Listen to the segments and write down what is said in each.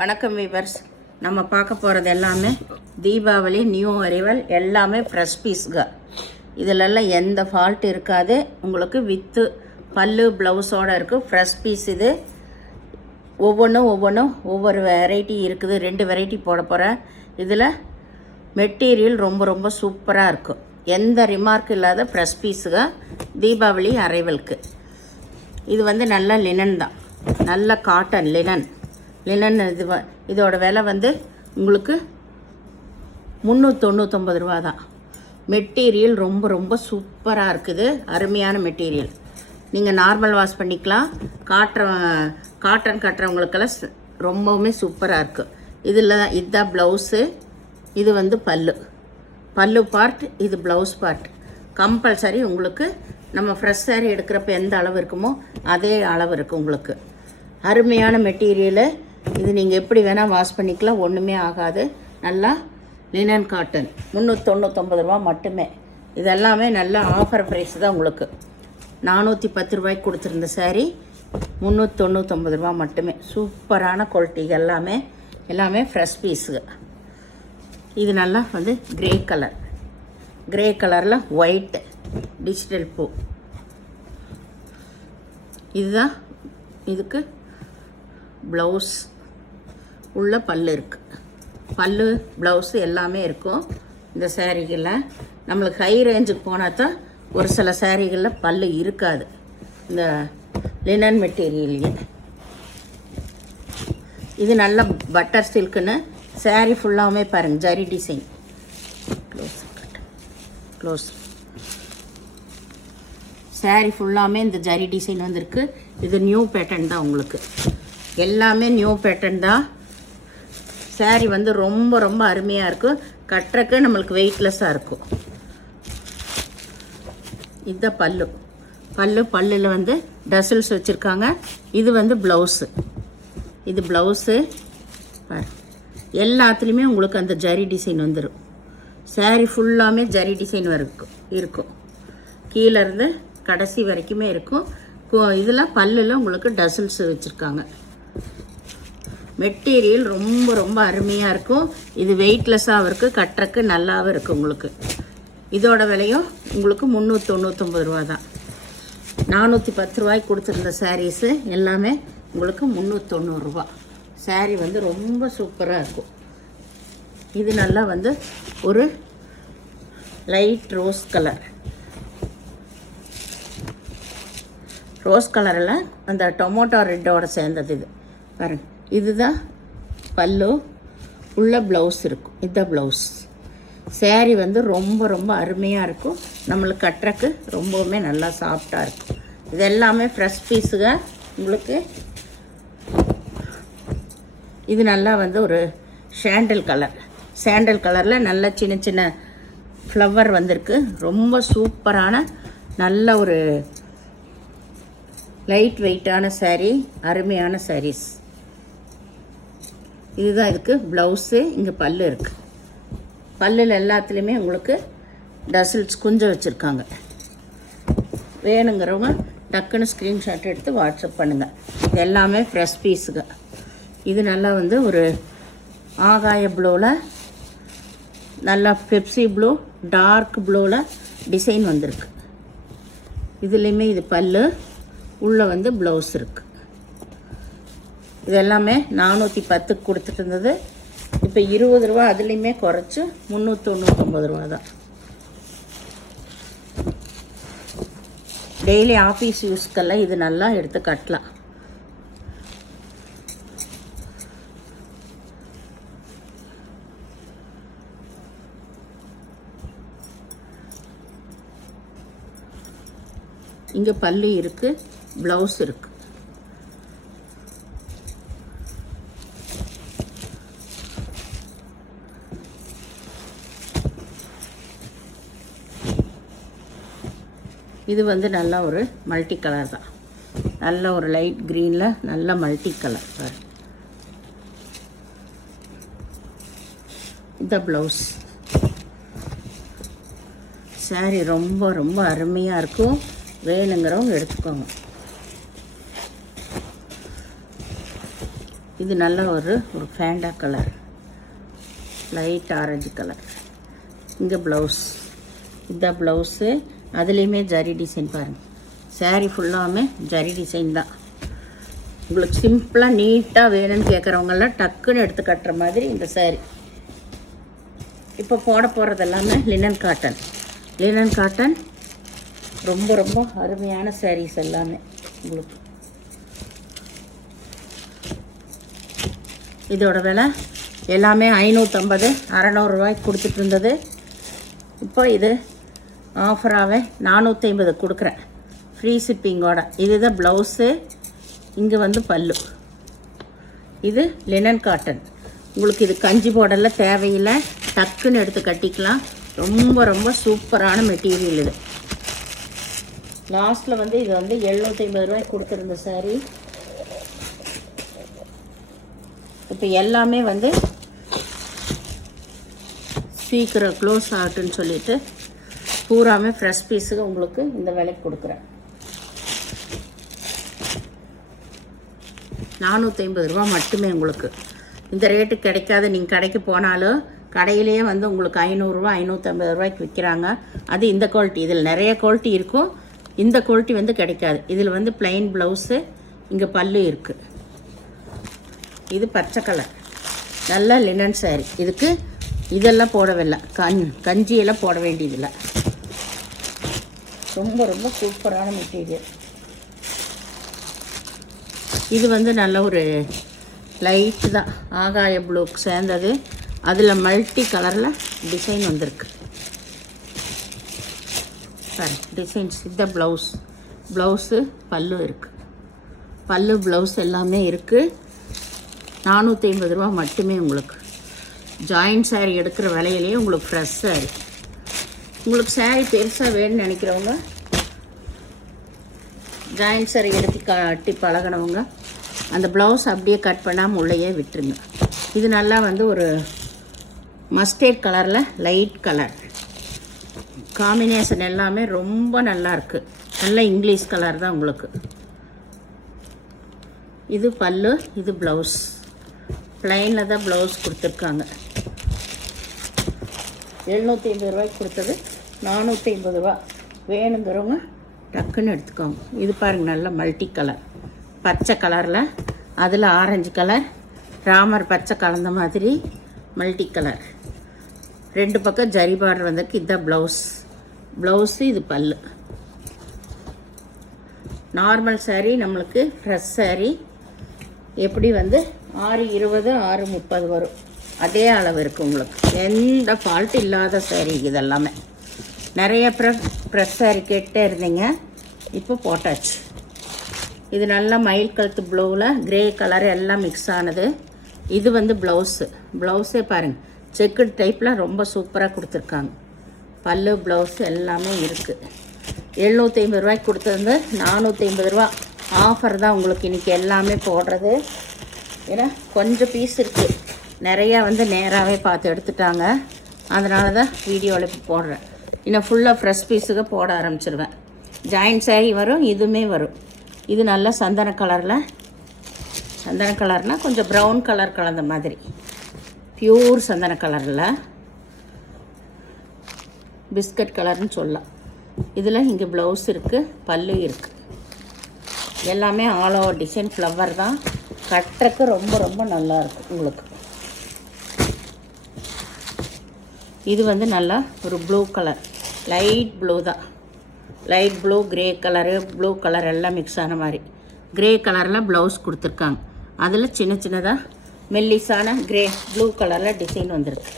வணக்கம் வீவர்ஸ். நம்ம பார்க்க போகிறது எல்லாமே தீபாவளி நியூ அரைவல், எல்லாமே ஃப்ரெஷ் பீஸுங்க. இதிலெல்லாம் எந்த ஃபால்ட் இருக்காது. உங்களுக்கு வித்து பல்லு ப்ளவுஸோடு இருக்குது. ஃப்ரெஷ் பீஸ் இது. ஒவ்வொன்றும் ஒவ்வொரு வெரைட்டி இருக்குது. 2 வெரைட்டி போட போகிறேன். இதில் மெட்டீரியல் ரொம்ப சூப்பராக இருக்கும். எந்த ரிமார்க் இல்லாத ஃப்ரெஷ் பீஸுங்க தீபாவளி அரைவலுக்கு. இது வந்து நல்ல லினன் தான், நல்ல காட்டன் லினன். இதோட விலை வந்து உங்களுக்கு 399 ரூபா தான். மெட்டீரியல் ரொம்ப சூப்பராக இருக்குது. அருமையான மெட்டீரியல். நீங்கள் நார்மல் வாஷ் பண்ணிக்கலாம். காட்டன் கட்டுறவங்களுக்கெல்லாம் ரொம்பவுமே சூப்பராக இருக்குது. இதுதான் ப்ளவுஸு. இது வந்து பல்லு பார்ட், இது ப்ளவுஸ் பார்ட். கம்பல்சரி உங்களுக்கு நம்ம ஃப்ரெஷ் சாரீ எடுக்கிறப்ப எந்த அளவு இருக்குமோ அதே அளவு இருக்குது உங்களுக்கு. அருமையான மெட்டீரியலு. இது நீங்கள் எப்படி வேணால் வாஷ் பண்ணிக்கலாம், ஒன்றுமே ஆகாது. நல்லா லினன் காட்டன். 399 ரூபா மட்டுமே. இதெல்லாமே நல்ல ஆஃபர் ப்ரைஸ் தான் உங்களுக்கு. 410 ரூபாய்க்கு கொடுத்துருந்த சாரீ 399 ரூபா மட்டுமே. சூப்பரான குவாலிட்டி. எல்லாமே ஃப்ரெஷ் பீஸுங்க. இது நல்லா வந்து கிரே கலரில் ஒயிட் டிஜிட்டல் பூ. இதுதான் இதுக்கு ப்ளவுஸ். உள்ள பல்லு இருக்குது. பல்லு ப்ளவுஸு எல்லாமே இருக்கும் இந்த சாரீகளில். நம்மளுக்கு ஹை ரேஞ்சுக்கு போனால் தான் ஒரு சில சாரீகளில் பல்லு இருக்காது இந்த லினன் மெட்டீரியல்லையே. இது நல்ல பட்டர் சில்க்குன்னு. சாரீ ஃபுல்லாகவே பாருங்கள் ஜரி டிசைன். க்ளோஸ் சாரீ ஃபுல்லாமே இந்த ஜரி டிசைன் வந்திருக்கு. இது நியூ பேட்டர்ன் தான் உங்களுக்கு. எல்லாமே நியூ பேட்டர்ன் தான். சாரீ வந்து ரொம்ப அருமையாக இருக்கும். கட்டுறக்கு நம்மளுக்கு வெயிட்லெஸ்ஸாக இருக்கும். இதுதான் பல்லில் வந்து டசல்ஸ் வச்சுருக்காங்க. இது வந்து ப்ளவுஸு. இது ப்ளவுஸு பாரு. எல்லாத்துலேயுமே உங்களுக்கு அந்த ஜரி டிசைன் வந்துடும். சாரீ ஃபுல்லாமே ஜரி டிசைன் இருக்கும். கீழேருந்து கடைசி வரைக்குமே இருக்கும். இதில் பல்லில் உங்களுக்கு டசல்ஸ் வச்சுருக்காங்க. மெட்டீரியல் ரொம்ப அருமையாக இருக்கும். இது வெயிட்லெஸ்ஸாகவும் இருக்குது, கட்டுறக்கு நல்லாவும் இருக்குது உங்களுக்கு. இதோட விலையும் உங்களுக்கு 399 ரூபா தான். 410 ரூபாய்க்கு கொடுத்துருந்த சாரீஸு எல்லாமே உங்களுக்கு 390 ரூபா. சாரீ வந்து ரொம்ப சூப்பராக இருக்கும். இது நல்லா வந்து ஒரு லைட் ரோஸ் கலரில் அந்த டொமேட்டோ ரெட்டோட சேர்ந்தது இது பாருங்க. இதுதான் பல்லு. உள்ள ப்ளவுஸ் இருக்கும். இதுதான் ப்ளவுஸ். சாரீ வந்து ரொம்ப அருமையாக இருக்கும். நம்மளுக்கு கட்டுறக்கு ரொம்பவுமே நல்லா சாஃப்டாக இருக்கும். இது எல்லாமே ஃப்ரெஷ் பீஸுங்க உங்களுக்கு. இது நல்லா வந்து ஒரு சாண்டல் கலரில் நல்ல சின்ன ஃப்ளவர் வந்திருக்கு. ரொம்ப சூப்பரான நல்ல ஒரு லைட் வெயிட்டான சாரீ. அருமையான சாரீஸ். இதுதான் இதுக்கு ப்ளவுஸு. இங்கே பல்லு இருக்குது. பல்லில் எல்லாத்துலேயுமே உங்களுக்கு டசல்ஸ் குஞ்சம் வச்சுருக்காங்க. வேணுங்கிறவங்க டக்குன்னு ஸ்க்ரீன்ஷாட் எடுத்து வாட்ஸ்அப் பண்ணுங்கள். இது எல்லாமே ஃப்ரெஷ் பீஸுங்க. இது நல்லா வந்து ஒரு ஆகாய ப்ளூவில் நல்லா பெப்சி ப்ளூ டார்க் ப்ளூவில் டிசைன் வந்திருக்கு. இதுலேயுமே இது பல்லு. உள்ளே வந்து ப்ளவுஸ் இருக்குது. இது எல்லாமே 410 கொடுத்துட்டு இருந்தது. இப்போ 20 ரூபா அதுலேயுமே குறைச்சி 399 ரூபா தான். டெய்லி ஆஃபீஸ் யூஸ்க்கெல்லாம் இது நல்லா எடுத்து கட்டலாம். இங்கே பல்லு இருக்குது, ப்ளவுஸ் இருக்குது. இது வந்து நல்ல ஒரு மல்டி கலர் தான். நல்ல ஒரு லைட் க்ரீனில் நல்ல மல்டி கலர் பாரு. இந்த ப்ளவுஸ். சாரீ ரொம்ப அருமையாக இருக்கும். வேணுங்கிறவங்க எடுத்துக்கோங்க. இது நல்ல ஒரு Fanta colour, light orange colour. இங்கே ப்ளவுஸ், இதுதான் ப்ளவுஸு. அதுலேயுமே ஜரி டிசைன் பாருங்கள். சாரீ ஃபுல்லாமே ஜரி டிசைன் தான். உங்களுக்கு சிம்பிளாக நீட்டாக வேணும்னு கேட்குறவங்கெல்லாம் டக்குன்னு எடுத்து கட்டுற மாதிரி இந்த சாரீ. இப்போ போட போகிறது எல்லாமே லினன் காட்டன். லினன் காட்டன் ரொம்ப ரொம்ப அருமையான சாரீஸ் எல்லாமே உங்களுக்கு. இதோட விலை எல்லாமே 550 600 கொடுத்துட்டு இருந்தது. இப்போ இது ஆஃபராகவே 450 கொடுக்குறேன், ஃப்ரீ ஷிப்பிங்கோட. இதுதான் ப்ளவுஸு. இங்கே வந்து பல்லு. இது லினன் காட்டன். உங்களுக்கு இது கஞ்சி போடல தேவையில்லை, டக்குன்னு எடுத்து கட்டிக்கலாம். ரொம்ப ரொம்ப சூப்பரான மெட்டீரியல் இது. லாஸ்ட்டில் வந்து இது வந்து 750 கொடுத்துருந்த சாரீ. இப்போ எல்லாமே வந்து சீக்கிரம் க்ளோஸ் ஆகட்டுன்னு சொல்லிவிட்டு பூராமே ஃப்ரெஷ் பீஸுக்கு உங்களுக்கு இந்த விலைக்கு கொடுக்குறேன். 450 மட்டுமே உங்களுக்கு. இந்த ரேட்டு கிடைக்காது. நீங்கள் கடைக்கு போனாலும் கடையிலேயே வந்து உங்களுக்கு 500 550 விற்கிறாங்க. அது இந்த குவாலிட்டி. இதில் நிறைய குவாலிட்டி இருக்கும், இந்த குவாலிட்டி வந்து கிடைக்காது. இதில் வந்து பிளைன் ப்ளவுஸு, இங்கே பல்லு இருக்குது. இது பச்சை கலர், நல்ல லினன் சாரீ. இதுக்கு இதெல்லாம் போடவில்லை, கஞ்சியெல்லாம் போட வேண்டியதில்லை. ரொம்ப ரொம்ப சூப்பரான மெட்டீரியல். இது வந்து நல்ல ஒரு லைட்டு தான், ஆகாய ப்ளூக்கு சேர்ந்தது. அதில் மல்டி கலரில் டிசைன் வந்திருக்கு சாரி டிசைன்ஸ். இந்த ப்ளவுஸு பல்லு இருக்குது. பல்லு ப்ளவுஸ் எல்லாமே இருக்குது. 450 மட்டுமே உங்களுக்கு. ஜாயின்ட் சாரீ எடுக்கிற விலையிலேயே உங்களுக்கு ஃப்ரெஷ் சாரீ. உங்களுக்கு சாரீ பெருசாக வேணும்னு நினைக்கிறவங்க, ஜாயின்ட் சாரீ எடுத்து கட்டி பழகினவங்க அந்த ப்ளவுஸ் அப்படியே கட் பண்ணாமல் உள்ளேயே விட்டுருங்க. இது நல்லா வந்து ஒரு மஸ்டர்ட் கலரில் லைட் கலர் காம்பினேஷன் எல்லாமே ரொம்ப நல்லா இருக்குது. நல்ல இங்கிலீஷ் கலர் தான் உங்களுக்கு. இது பல்லு, இது ப்ளவுஸ். ப்ளைனில் தான் ப்ளவுஸ் கொடுத்துருக்காங்க. 750 கொடுத்தது 450 வேணுங்கிறவங்க டக்குன்னு எடுத்துக்கோங்க. இது பாருங்கள், நல்ல மல்டி கலர், பச்சை கலரில் அதில் ஆரஞ்சு கலர், ராமர் பச்சை கலந்த மாதிரி மல்டி கலர். 2 பக்கம் ஜரி பார்டர் வந்திருக்கு. இதுதான் ப்ளவுஸு, இது பல்லு. நார்மல் சாரீ நம்மளுக்கு ஃப்ரெஷ் சாரீ எப்படி வந்து 620 630 வரும், அதே அளவு இருக்குது உங்களுக்கு. எந்த ஃபால்ட் இல்லாத சாரீ இதெல்லாமே. நிறைய ப்ரெஸ் சாரீ கேட்டே இருந்தீங்க, இப்போ போட்டாச்சு. இது நல்லா மயில் கழுத்து ப்ளூவில் கிரே கலர் எல்லாம் மிக்ஸ் ஆனது. இது வந்து ப்ளவுஸே பாருங்கள், செக்குடு டைப்பில் ரொம்ப சூப்பராக கொடுத்துருக்காங்க. பல்லு ப்ளவுஸ் எல்லாமே இருக்குது. 750 கொடுத்துருந்து 450 ஆஃபர் தான் உங்களுக்கு இன்றைக்கி எல்லாமே போடுறது. ஏன்னா கொஞ்சம் பீஸ் இருக்குது, நிறையா வந்து நேராகவே பார்த்து எடுத்துட்டாங்க. அதனால தான் வீடியோவில் இப்போ போடுறேன். இன்னும் ஃபுல்லாக ஃப்ரெஷ் பீஸுக்கு போட ஆரம்பிச்சிருவேன். ஜாயின்ட் சாரீ வரும், இதுவுமே வரும். இது நல்ல சந்தன கலர்னால் கொஞ்சம் ப்ரௌன் கலர் கலந்த மாதிரி, பியூர் சந்தன கலரில் பிஸ்கட் கலர்னு சொல்லலாம். இதில் இங்கே ப்ளவுஸ் இருக்குது, பல்லு இருக்குது. எல்லாமே ஆல் ஓவர் டிசைன் ஃப்ளவர் தான். கட்டுறக்கு ரொம்ப ரொம்ப நல்லாயிருக்கும் உங்களுக்கு. இது வந்து நல்லா ஒரு ப்ளூ கலர், லைட் ப்ளூ தான். Light blue, grey colour, blue colour எல்லாம் மிக்ஸ் ஆன மாதிரி. கிரே கலரில் ப்ளவுஸ் கொடுத்துருக்காங்க. அதில் சின்ன சின்னதாக மெல்லிஸான கிரே ப்ளூ கலரில் டிசைன் வந்திருக்கு.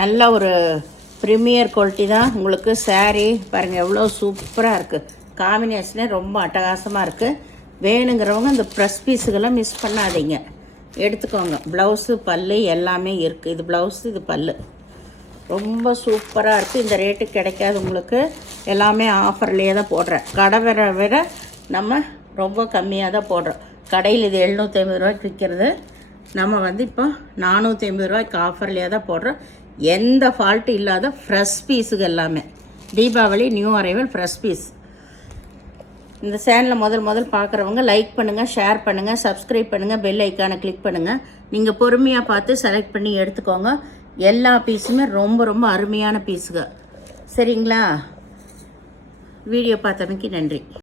நல்ல ஒரு ப்ரீமியர் குவாலிட்டி தான் உங்களுக்கு. சாரீ பாருங்கள் எவ்வளோ சூப்பராக இருக்குது. காம்பினேஷனே ரொம்ப அட்டகாசமாக இருக்குது. வேணுங்கிறவங்க இந்த ப்ரெஸ் பீஸுகளை மிஸ் பண்ணாதீங்க, எடுத்துக்கோங்க. ப்ளவுஸு பல்லு எல்லாமே இருக்குது. இது ப்ளவுஸு, இது பல்லு. ரொம்ப சூப்பராக இருக்குது. இந்த ரேட்டுக்கு கிடைக்காது உங்களுக்கு. எல்லாமே ஆஃபர்லேயே தான் போடுறேன். கடை விட நம்ம ரொம்ப கம்மியாக தான் போடுறோம். கடையில் இது 750 விற்கிறது, நம்ம வந்து இப்போ 450 ஆஃபர்லேயே தான் போடுறோம். எந்த ஃபால்ட்டும் இல்லாத ஃப்ரெஷ் பீஸுக்கு எல்லாமே. Deepavali new arrival fresh piece. இந்த சேனலை முதல் பார்க்குறவங்க லைக் பண்ணுங்கள், ஷேர் பண்ணுங்கள், சப்ஸ்கிரைப் பண்ணுங்கள், பெல் ஐக்கானை கிளிக் பண்ணுங்கள். நீங்கள் பொறுமையாக பார்த்து செலக்ட் பண்ணி எடுத்துக்கோங்க. எல்லா பீஸுமே ரொம்ப ரொம்ப அருமையான பீஸுங்க. சரிங்களா? வீடியோ பார்த்தமைக்கு நன்றி.